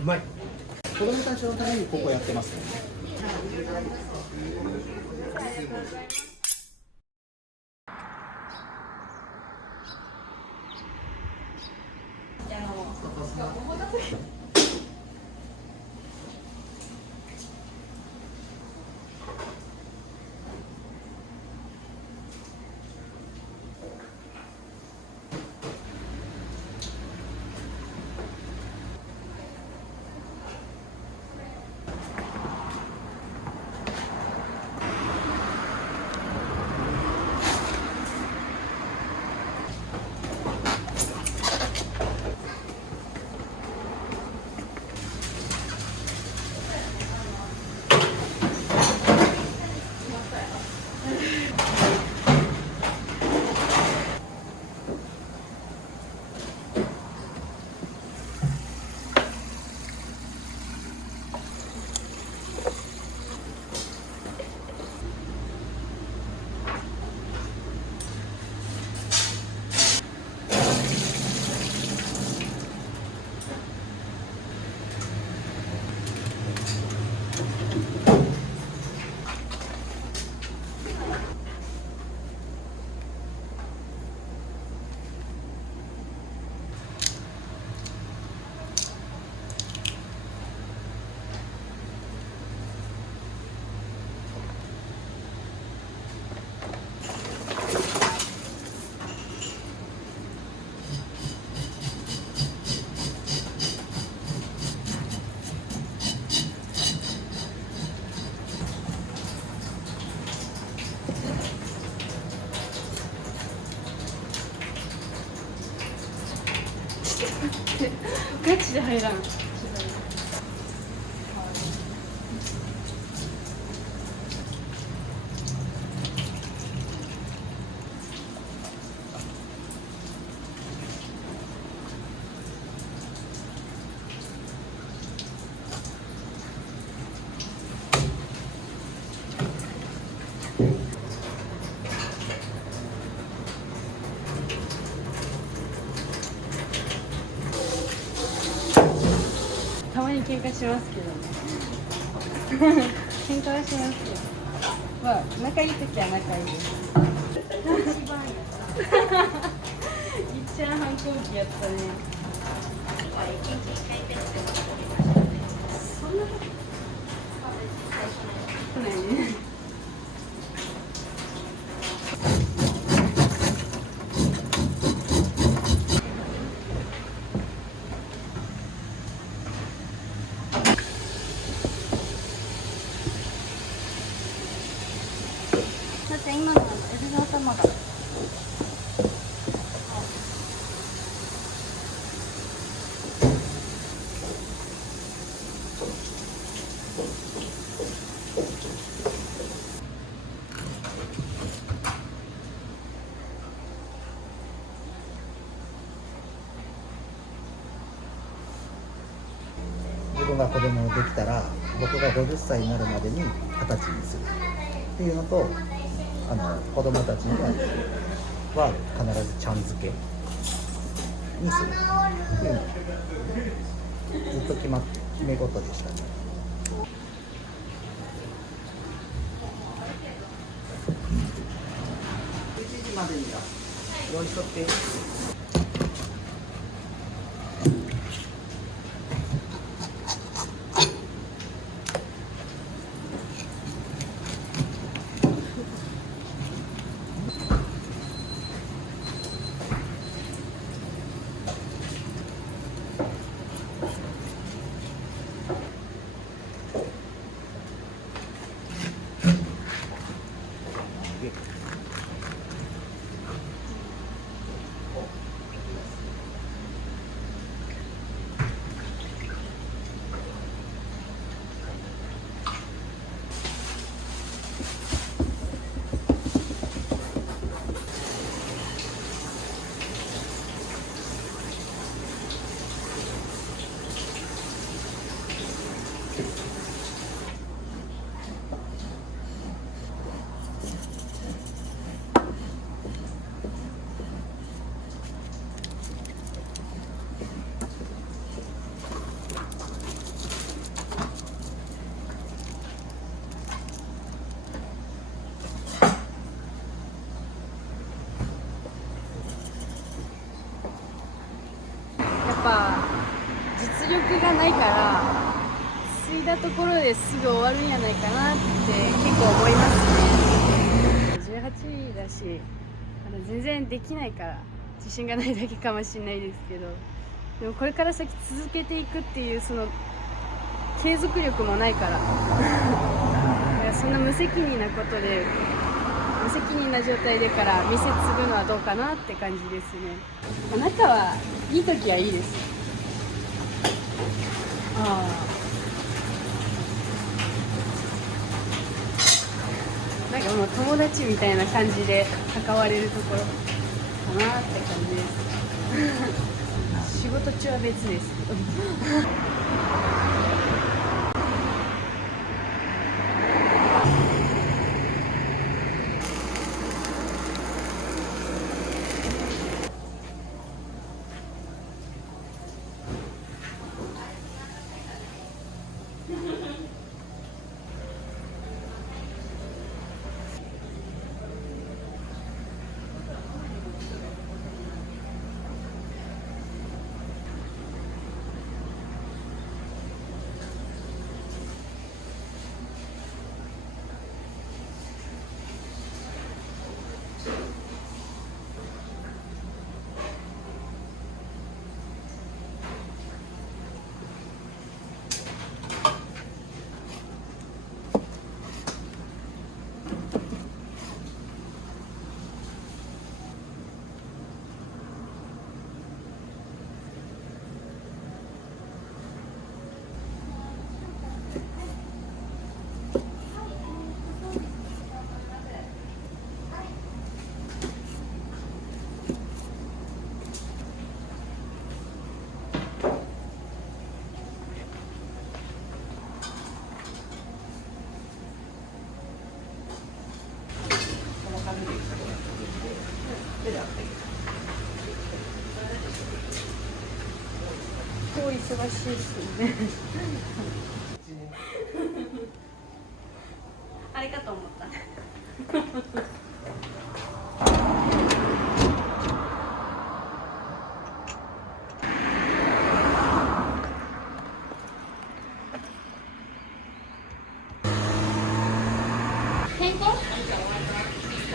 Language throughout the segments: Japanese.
うまい。子供たちのためにここやってますね。ガチで入らん。たまに喧嘩しますけどね。喧嘩はしますけど。まあ仲いい時は仲いいです。一番一番反抗期やったね。そんなことないね。だって今のエビの頭が。自分が子供できたら僕が50歳になるまでに20歳にするっていうのと、子供たちには必ずちゃん付けにするっていうのずっと決め事でしたね。1時までには用意しとって。がないから継いだところですぐ終わるんやないかなって結構思いますね。18だしまだ全然できないから自信がないだけかもしれないですけど、でもこれから先続けていくっていうその継続力もないからいやそんな無責任なことで無責任な状態でから見せつるのはどうかなって感じですね。仲はいい時はいいです。なんかもう友達みたいな感じで関われるところかなって感じです仕事中は別ですけど今日忙しいですよねあれかと思った変更？あ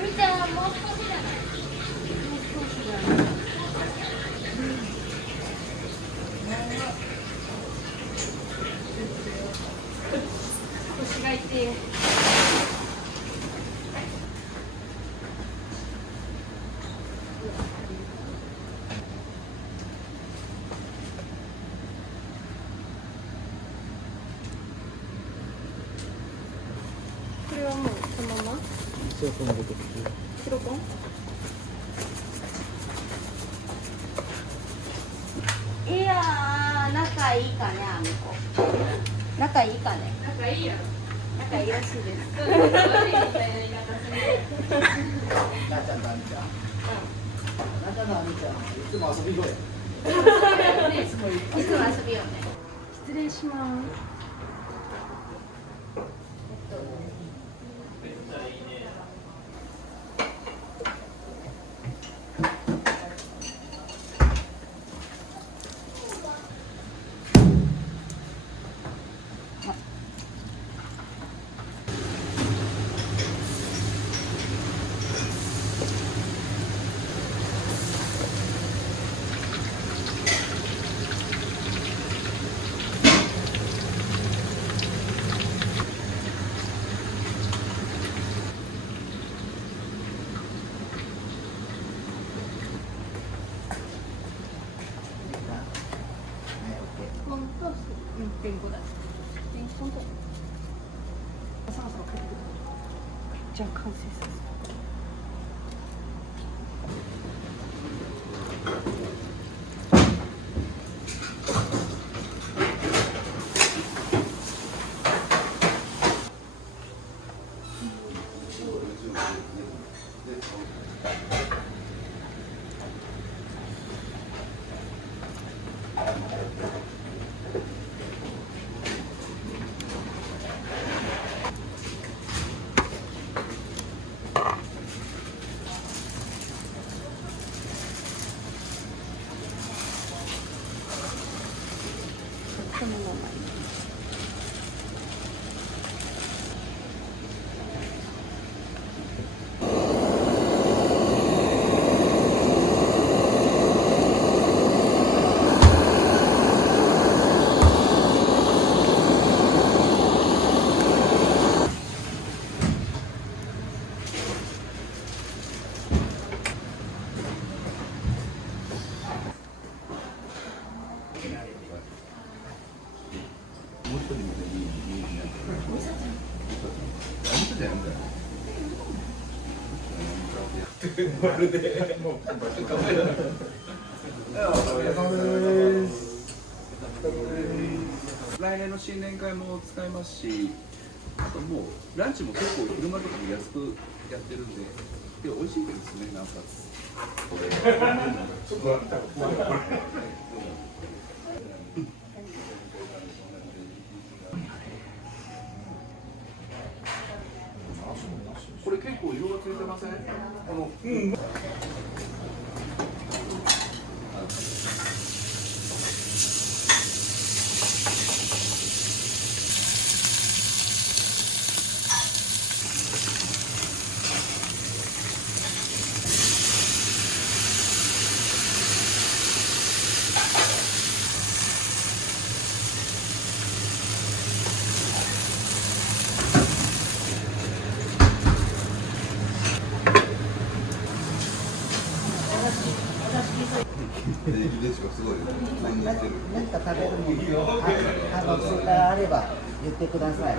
みちゃんはもう少しじゃない？もう少しじゃない。腰が痛い。これはもうそのまま？そうそのこと白コン？いやー、仲いいかね、あみこ。仲いいかね。仲いいやろ。仲いいらしいです。なーちゃんとあみちゃん。なーちゃんとあみちゃん、いつも遊び声。いつも遊びよね。失礼します。1.5だ。1.5だ。そろそろ帰ってくる。じゃあ完成させる。このまま来年の新年会も使えますし、あともうランチも結構昼間とかも安くやってるんで、美味しいですね、なおかつ。これ結構色がついてません？何か食べるもの追加あれば言ってください。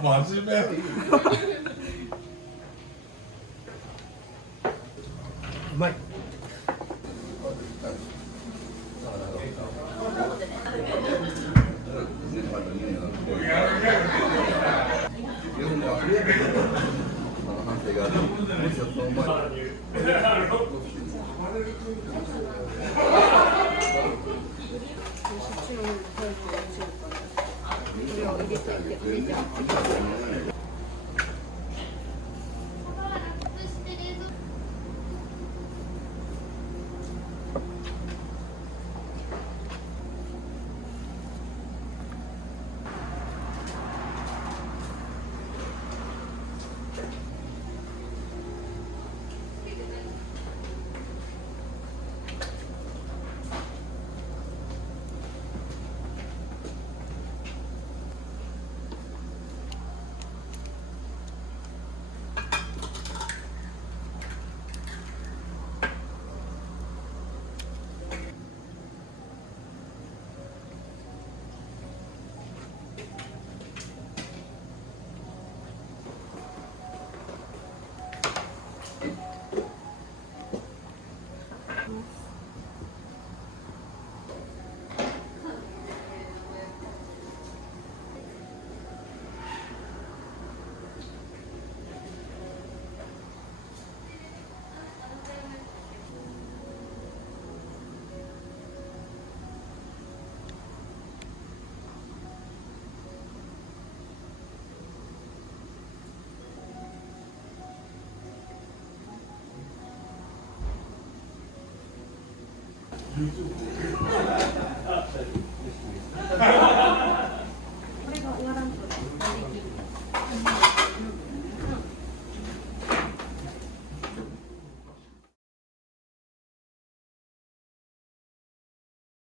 真面目。うまい。